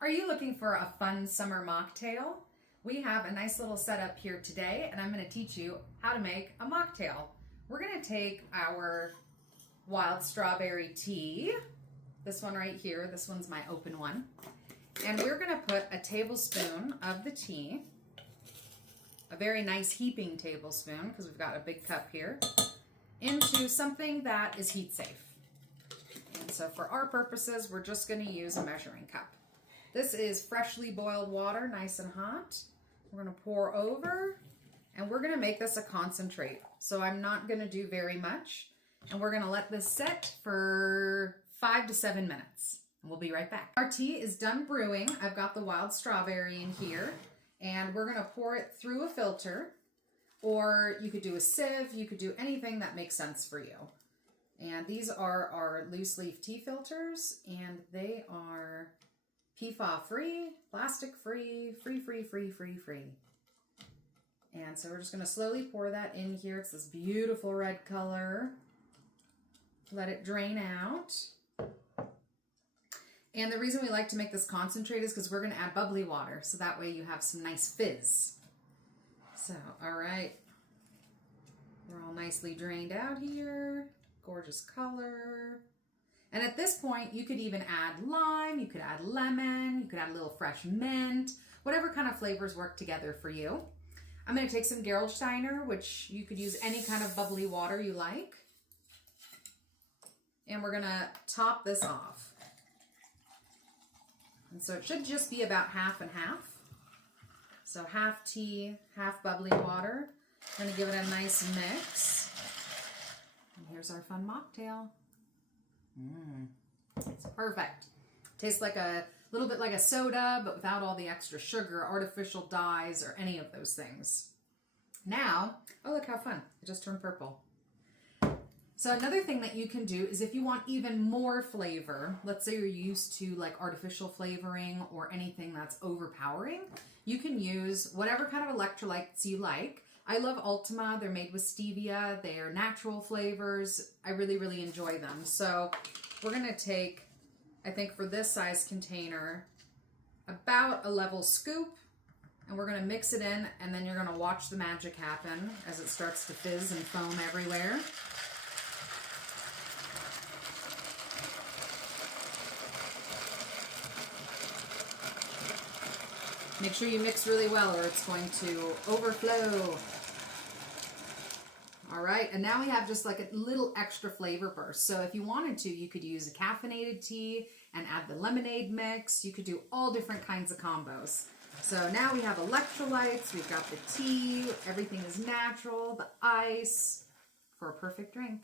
Are you looking for a fun summer mocktail? We have a nice little setup here today, and I'm going to teach you how to make a mocktail. We're going to take our wild strawberry tea, this one right here, this one's my open one, and we're going to put a tablespoon of the tea, a very nice heaping tablespoon, because we've got a big cup here, into something that is heat safe. And so for our purposes, we're just going to use a measuring cup. This is freshly boiled water, nice and hot. We're going to pour over, and we're going to make this a concentrate. So I'm not going to do very much, and we're going to let this set for 5 to 7 minutes. And we'll be right back. Our tea is done brewing. I've got the wild strawberry in here, and we're going to pour it through a filter, or you could do a sieve. You could do anything that makes sense for you. And these are our loose leaf tea filters, and they are PFAS free, plastic free, free. And so we're just going to slowly pour that in here. It's this beautiful red color. Let it drain out. And the reason we like to make this concentrate is because we're going to add bubbly water, so that way you have some nice fizz. So, all right. We're all nicely drained out here. Gorgeous color. And at this point, you could even add lime, you could add lemon, you could add a little fresh mint, whatever kind of flavors work together for you. I'm going to take some Gerolsteiner, which you could use any kind of bubbly water you like. And we're going to top this off. And so it should just be about half and half. So half tea, half bubbly water. I'm going to give it a nice mix. And here's our fun mocktail. It's perfect. Tastes like a little bit like a soda, but without all the extra sugar, artificial dyes, or any of those things. Now, oh look how fun. It just turned purple. So another thing that you can do is if you want even more flavor, let's say you're used to like artificial flavoring or anything that's overpowering, you can use whatever kind of electrolytes you like. I love Ultima. They're made with stevia. They are natural flavors. I really enjoy them. So we're going to take, I think for this size container, about a level scoop, and we're going to mix it in, and then you're going to watch the magic happen as it starts to fizz and foam everywhere. Make sure you mix really well or it's going to overflow. All right, and now we have just like a little extra flavor burst. So if you wanted to, you could use a caffeinated tea and add the lemonade mix. You could do all different kinds of combos. So now we have electrolytes, we've got the tea, everything is natural, the ice for a perfect drink.